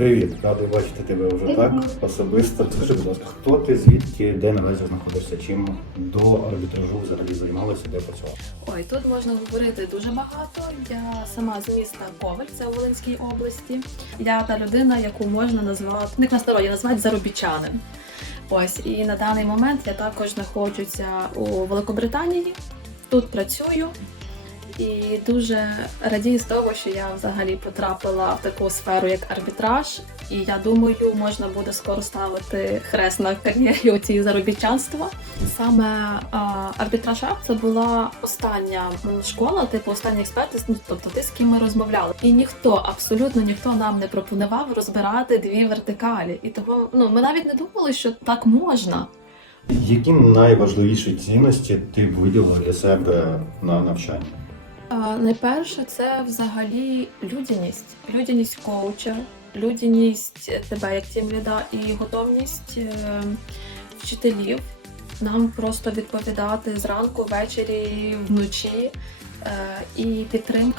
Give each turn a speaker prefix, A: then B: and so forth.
A: Привіт, радий бачити тебе вже так особисто. Скажи, будь ласка, хто ти, звідки, де наразі знаходишся, чим до арбітражу взагалі займалася, де працювала?
B: Ой, тут можна говорити дуже багато. Я сама з міста Коваль, це у Волинській області. Я та людина, яку можна назвати, не на назвати заробітчанин. Ось і на даний момент я також знаходжуся у Великобританії. Тут працюю і дуже радію з того, що я взагалі потрапила в таку сферу, як арбітраж. І я думаю, можна буде скоро ставити хрест на кар'єрі у цій заробітчанства. Саме а, арбітража це була остання школа, типу останній експерт, ну, тобто ти з ким ми розмовляли. І ніхто, абсолютно ніхто нам не пропонував розбирати дві вертикалі. І того ну ми навіть не думали, що так можна.
A: Які найважливіші цінності ти виділила для себе на навчанні?
B: Найперше, це взагалі людяність, людяність коуча, людяність тебе як тімліда і готовність е, вчителів нам просто відповідати зранку, ввечері, вночі. Е, і підтримка